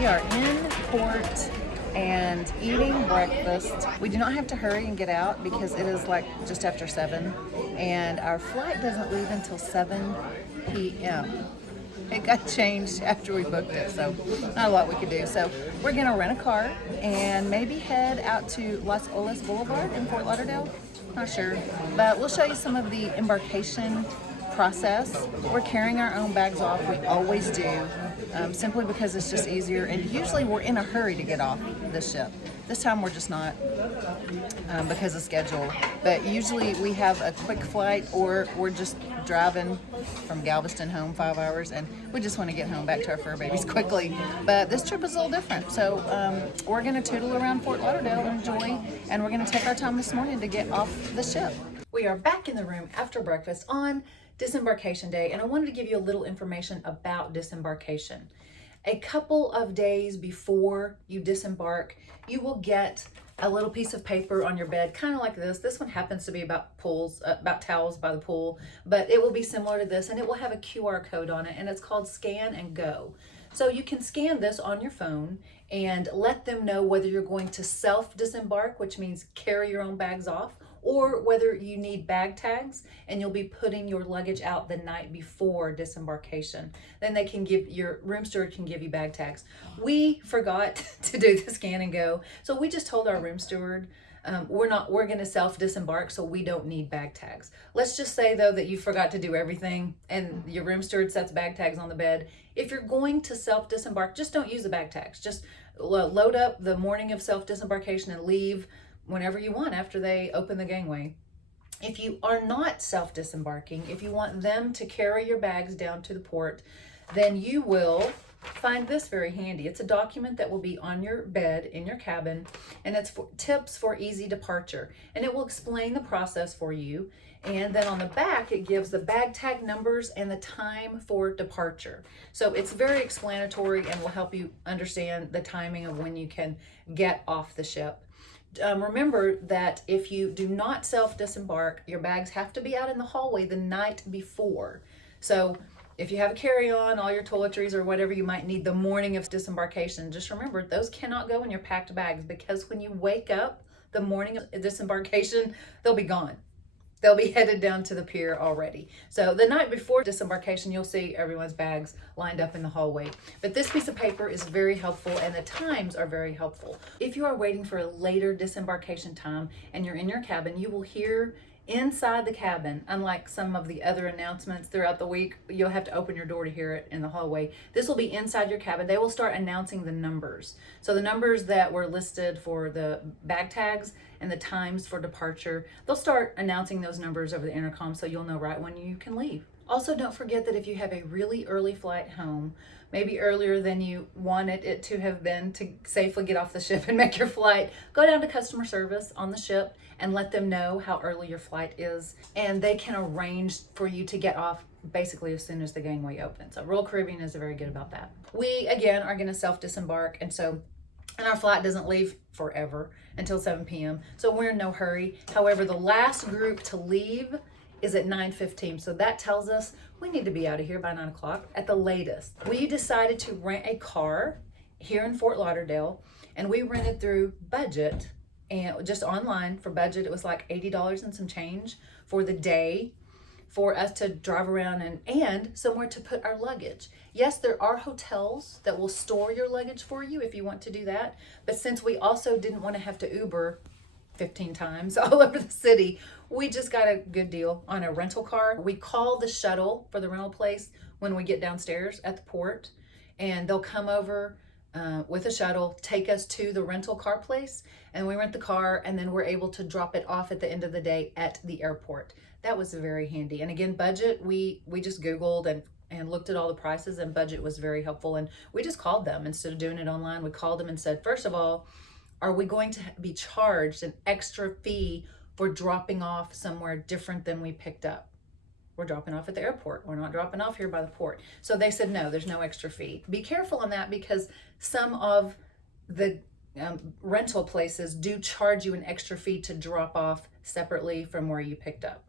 We are in port and eating breakfast. We do not have to hurry and get out because it is like just after 7 and our flight doesn't leave until 7 p.m. It got changed after we booked it, so not a lot we could do. So we're gonna rent a car and maybe head out to Las Olas Boulevard in Fort Lauderdale. Not sure, but we'll show you some of the embarkation process. We're carrying our own bags off. We always do, simply because it's just easier. And usually we're in a hurry to get off the ship. This time we're just not, because of schedule. But usually we have a quick flight, or we're just driving from Galveston home 5 hours, and we just want to get home back to our fur babies quickly. But this trip is a little different. So we're going to tootle around Fort Lauderdale and enjoy, and we're going to take our time this morning to get off the ship. We are back in the room after breakfast on Disembarkation Day, and I wanted to give you a little information about disembarkation. A couple of days before you disembark, you will get a little piece of paper on your bed, kind of like this. This one happens to be about about towels by the pool, but it will be similar to this, and it will have a QR code on it, and it's called Scan and Go. So you can scan this on your phone and let them know whether you're going to self-disembark, which means carry your own bags off, or whether you need bag tags and you'll be putting your luggage out the night before disembarkation. Then they can your room steward can give you bag tags. We forgot to do the scan and go, so we just told our room steward we're going to self-disembark, so we don't need bag tags. Let's just say though that you forgot to do everything and your room steward sets bag tags on the bed. If you're going to self-disembark, just don't use the bag tags. Just load up the morning of self-disembarkation and leave whenever you want after they open the gangway. If you are not self-disembarking, if you want them to carry your bags down to the port, then you will find this very handy. It's a document that will be on your bed in your cabin, and it's for tips for easy departure, and it will explain the process for you. And then on the back it gives the bag tag numbers and the time for departure. So it's very explanatory and will help you understand the timing of when you can get off the ship. Remember that if you do not self-disembark, your bags have to be out in the hallway the night before. So if you have a carry-on, all your toiletries or whatever you might need the morning of disembarkation, just remember those cannot go in your packed bags, because when you wake up the morning of disembarkation, they'll be gone. They'll be headed down to the pier already. So the night before disembarkation, you'll see everyone's bags lined up in the hallway. But this piece of paper is very helpful, and the times are very helpful. If you are waiting for a later disembarkation time and you're in your cabin, you will hear inside the cabin, unlike some of the other announcements throughout the week, you'll have to open your door to hear it in the hallway. This will be inside your cabin. They will start announcing the numbers. So the numbers that were listed for the bag tags and the times for departure, they'll start announcing those numbers over the intercom, so you'll know right when you can leave. Also, don't forget that if you have a really early flight home, maybe earlier than you wanted it to have been to safely get off the ship and make your flight, go down to customer service on the ship and let them know how early your flight is, and they can arrange for you to get off basically as soon as the gangway opens. So Royal Caribbean is very good about that. We, again, are going to self-disembark, and our flight doesn't leave forever until 7 p.m. So we're in no hurry. However, the last group to leave is at 9:15. So that tells us we need to be out of here by 9 o'clock at the latest. We decided to rent a car here in Fort Lauderdale, and we rented through Budget, and just online for Budget. It was like $80 and some change for the day for us to drive around and somewhere to put our luggage. Yes, there are hotels that will store your luggage for you if you want to do that. But since we also didn't want to have to Uber 15 times all over the city, we just got a good deal on a rental car. We call the shuttle for the rental place when we get downstairs at the port, and they'll come over with a shuttle, take us to the rental car place, and we rent the car, and then we're able to drop it off at the end of the day at the airport. That was very handy. And again, Budget, we just Googled and looked at all the prices, and Budget was very helpful. And we just called them instead of doing it online. We called them and said, first of all, are we going to be charged an extra fee for dropping off somewhere different than we picked up? We're dropping off at the airport. We're not dropping off here by the port. So they said, no, there's no extra fee. Be careful on that, because some of the rental places do charge you an extra fee to drop off separately from where you picked up.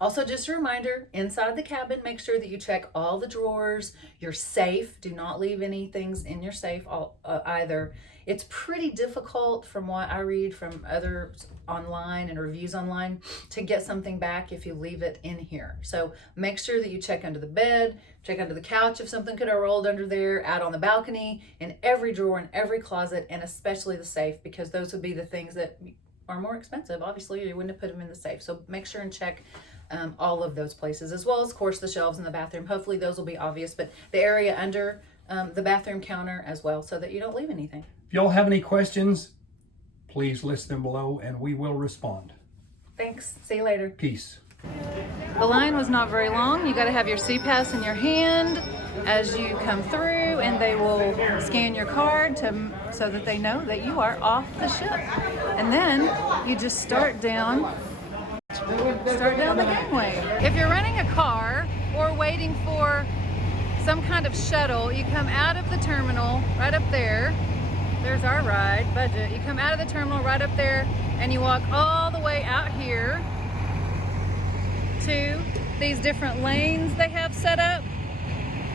Also, just a reminder, inside the cabin, make sure that you check all the drawers, your safe. Do not leave any things in your safe either. It's pretty difficult, from what I read from others online and reviews online, to get something back if you leave it in here. So make sure that you check under the bed, check under the couch if something could have rolled under there, out on the balcony, in every drawer, in every closet, and especially the safe, because those would be the things that are more expensive. Obviously, you wouldn't have put them in the safe. So make sure and check all of those places, as well as, of course, the shelves in the bathroom. Hopefully those will be obvious, but the area under the bathroom counter as well, so that you don't leave anything. If y'all have any questions, please list them below and we will respond. Thanks. See you later. Peace. The line was not very long. You got to have your CPass in your hand as you come through, and they will scan your card so that they know that you are off the ship. And then you just start down the gangway. If you're renting a car or waiting for some kind of shuttle, you come out of the terminal right up there. There's our ride, budget. You come out of the terminal right up there and you walk all the way out here to these different lanes they have set up.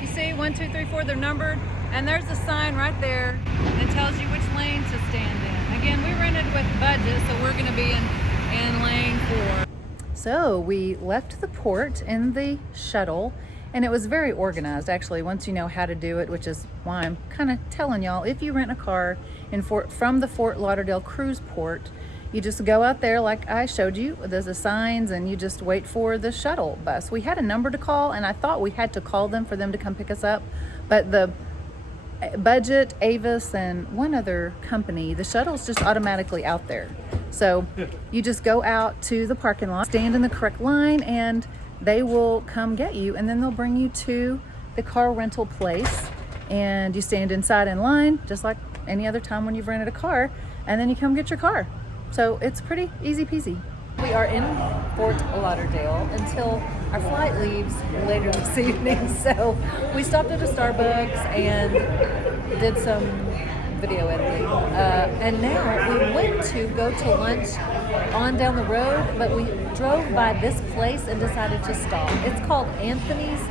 You see, 1, 2, 3, 4, they're numbered. And there's a sign right there that tells you which lane to stand in. Again, we rented with budget, so we're gonna be in lane 4. So we left the port in the shuttle, and it was very organized, actually, once you know how to do it, which is why I'm kind of telling y'all, if you rent a car from the Fort Lauderdale cruise port, you just go out there like I showed you. There's the signs, and you just wait for the shuttle bus. We had a number to call, and I thought we had to call them for them to come pick us up, but the Budget, Avis, and one other company, the shuttle's just automatically out there. So you just go out to the parking lot, stand in the correct line, and they will come get you, and then they'll bring you to the car rental place, and you stand inside in line just like any other time when you've rented a car, and then you come get your car. So it's pretty easy peasy. We are in Fort Lauderdale until our flight leaves later this evening. So we stopped at a Starbucks and did some video editing. And now we went to go to lunch on down the road, but we drove by this place and decided to stop. It's called Anthony's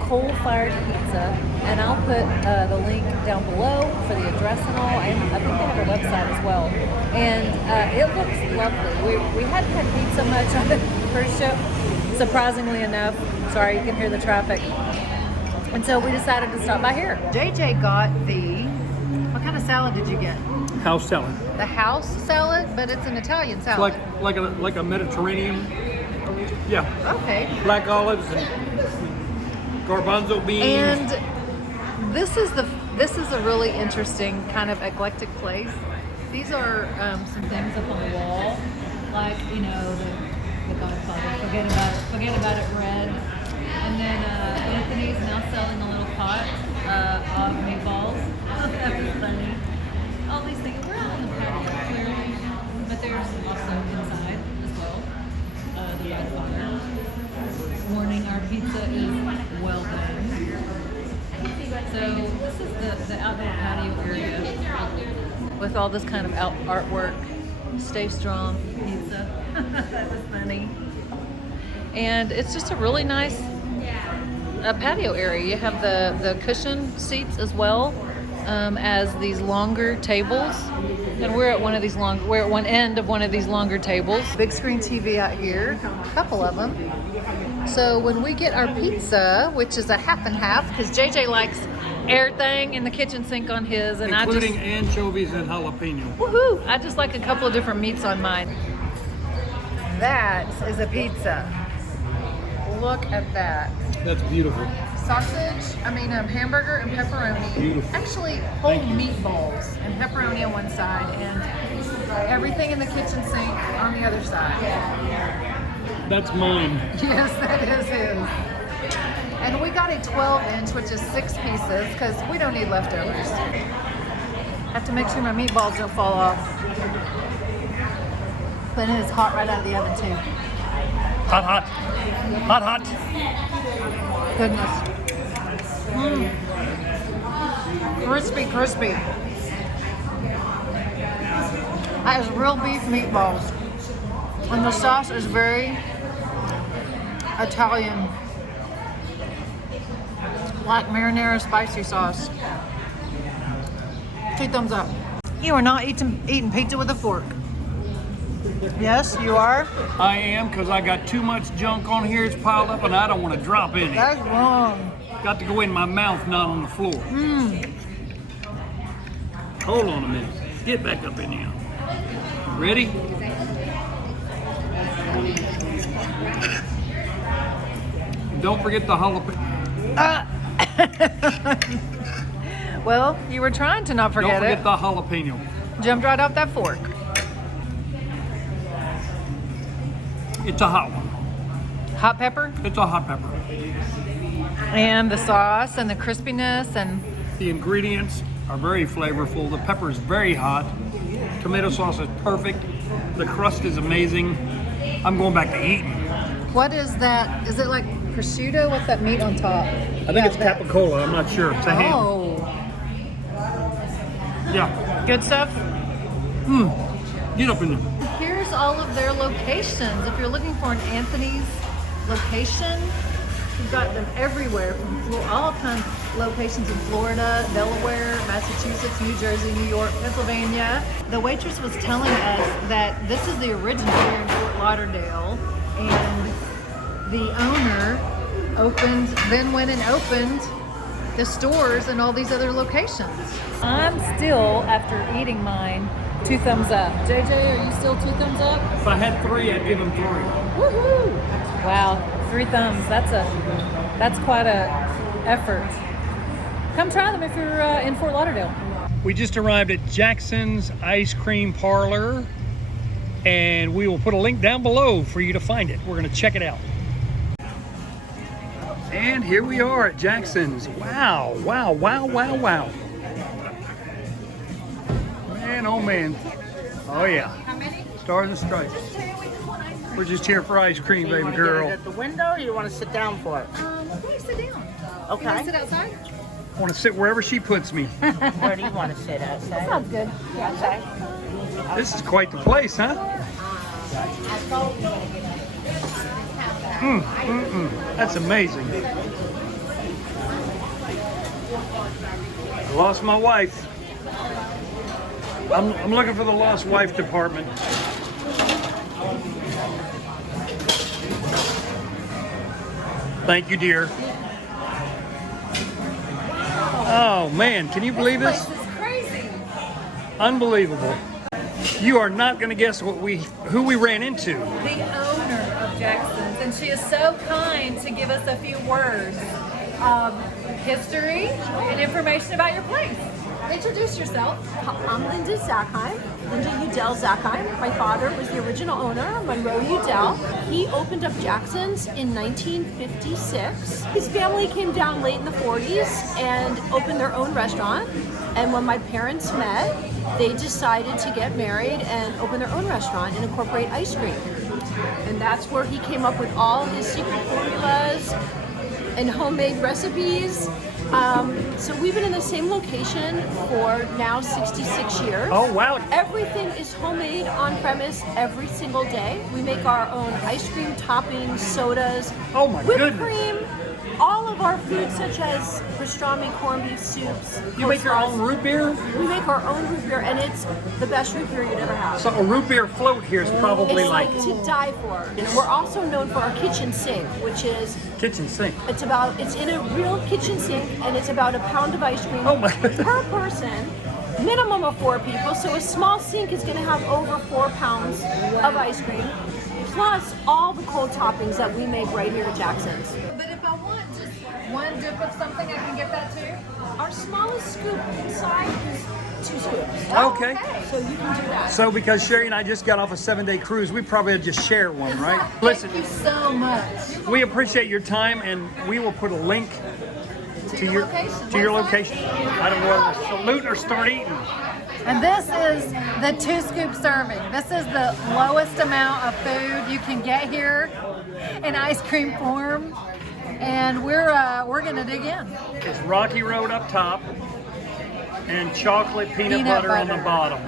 Coal-Fired Pizza, and I'll put the link down below for the address and all, and I think they have a website as well. And it looks lovely. We hadn't had pizza much on the cruise ship, surprisingly enough. Sorry, you can hear the traffic. And so we decided to stop by here. JJ got what kind of salad did you get? House salad. The house salad, but it's an Italian salad. It's like a Mediterranean. Yeah. Okay. Black olives and garbanzo beans. And this is a really interesting kind of eclectic place. These are some things up on the wall, like, you know, the Godfather, forget about it red. And then Anthony's now selling a little pot of meatballs. That was funny. All these things, we're out on the patio, clearly, but there's also inside as well, the Godfather. Warning, our pizza is well done. So this is the outdoor patio area with all this kind of artwork. Stay strong pizza. That was funny. And it's just a really nice patio area. You have the cushion seats as well as these longer tables. And we're at one end of one of these longer tables. Big screen TV out here, a couple of them. So when we get our pizza, which is a half and half, because JJ likes everything in the kitchen sink on his, and including anchovies and jalapeno. Woohoo! I just like a couple of different meats on mine. That is a pizza. Look at that. That's beautiful. Hamburger and pepperoni. Beautiful. Actually, whole meatballs and pepperoni on one side, and everything in the kitchen sink on the other side. That's mine. Yes, that is his. And we got a 12-inch, which is 6 pieces, because we don't need leftovers. Have to make sure my meatballs don't fall off. But it is hot right out of the oven, too. Hot, hot. Hot, hot. Goodness. Crispy, crispy. That is real beef meatballs. And the sauce is very Italian black marinara spicy sauce. 2 thumbs up. You are not eating pizza with a fork. Yes, you are. I am, because I got too much junk on here. It's piled up and I don't want to drop any. That's wrong. Got to go in my mouth, not on the floor. Hold on a minute. Get back up in here. Ready? Don't forget the jalapeno. Well, you were trying to not forget Don't forget it. the jalapeno. Jumped right off that fork. It's a hot one. Hot pepper It's a hot pepper. and the sauce and the crispiness and The ingredients are very flavorful. The pepper is very hot. Tomato sauce is perfect. The crust is amazing. I'm going back to eating. what is that? Is it like prosciutto? What's that meat on top? I think it's capicola. I'm not sure. It's a ham. Oh, Yeah. good stuff. Get up in there. Here's all of their locations. If you're looking for an Anthony's location, we've got them everywhere from all kinds of locations in Florida, Delaware, Massachusetts, New Jersey, New York, Pennsylvania. The waitress was telling us that this is the original here in Fort Lauderdale, and the owner then went and opened the stores in all these other locations. I'm still, after eating mine, 2 thumbs up. JJ, are you still 2 thumbs up? If I had 3, I'd give them 3. Woohoo! Wow, 3 thumbs. That's quite a effort. Come try them if you're in Fort Lauderdale. We just arrived at Jackson's Ice Cream Parlor, and we will put a link down below for you to find it. We're going to check it out. And here we are at Jackson's. Wow, wow, wow, wow, wow. Man, oh man. Oh yeah. Stars and stripes. We're just here for ice cream, So you baby wanna girl. Get it at the window, or you want to sit down for it? Please sit down. Okay. Can I sit outside? I want to sit wherever she puts me. Where do you want to sit? Outside. Sounds good. Outside. This is quite the place, huh? That's amazing. I lost my wife. I'm looking for the lost wife department. Thank you, dear. Oh man, can you believe this? This is crazy. Unbelievable. You are not going to guess who we ran into. The owner of Jackson's, and she is so kind to give us a few words of history and information about your place. Introduce yourself. I'm Linda Zackheim, Linda Udell Zackheim. My father was the original owner, Monroe Udell. He opened up Jackson's in 1956. His family came down late in the 40s and opened their own restaurant. And when my parents met, they decided to get married and open their own restaurant and incorporate ice cream. And that's where he came up with all his secret formulas and homemade recipes. So we've been in the same location for now 66 years. Oh wow. Everything is homemade on premise every single day. We make our own ice cream toppings, sodas, Oh my whipped goodness. cream, all of our foods such as pastrami, corned beef soups. You make your coleslaws. own root beer? We make our own root beer, and it's the best root beer you'd ever have. So a root beer float here is probably It's like like to die for. And we're also known for our kitchen sink, which is kitchen sink. it's in a real kitchen sink, and it's about a pound of ice cream Oh my- per person, minimum of 4 people. So a small sink is going to have over 4 pounds of ice cream, plus all the cold toppings that we make right here at Jackson's. But if I want just one dip of something, I can get that too. Our smallest scoop inside is 2 scoops. Okay. So you can do that. So because Sherry and I just got off a 7-day cruise, we probably had just share one, right? Listen, Thank you so much. we appreciate your time, and we will put a link to your location. I don't know whether to salute or start eating. And this is the 2-scoop serving. This is the lowest amount of food you can get here in ice cream form. And we're gonna dig in. It's Rocky Road up top and chocolate peanut butter on the bottom.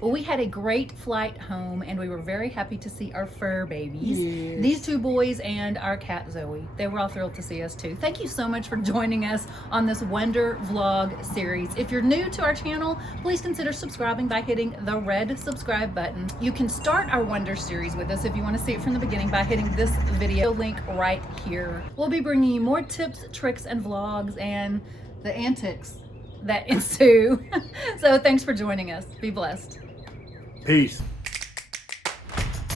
Well, we had a great flight home and we were very happy to see our fur babies. These two boys and our cat Zoe. They were all thrilled to see us too. Thank you so much for joining us on this Wonder Vlog series. If you're new to our channel, please consider subscribing by hitting the red subscribe button. You can start our Wonder series with us if you want to see it from the beginning by hitting this video link right here. We'll be bringing you more tips, tricks, and vlogs and the antics that ensue. So thanks for joining us. Be blessed. Peace.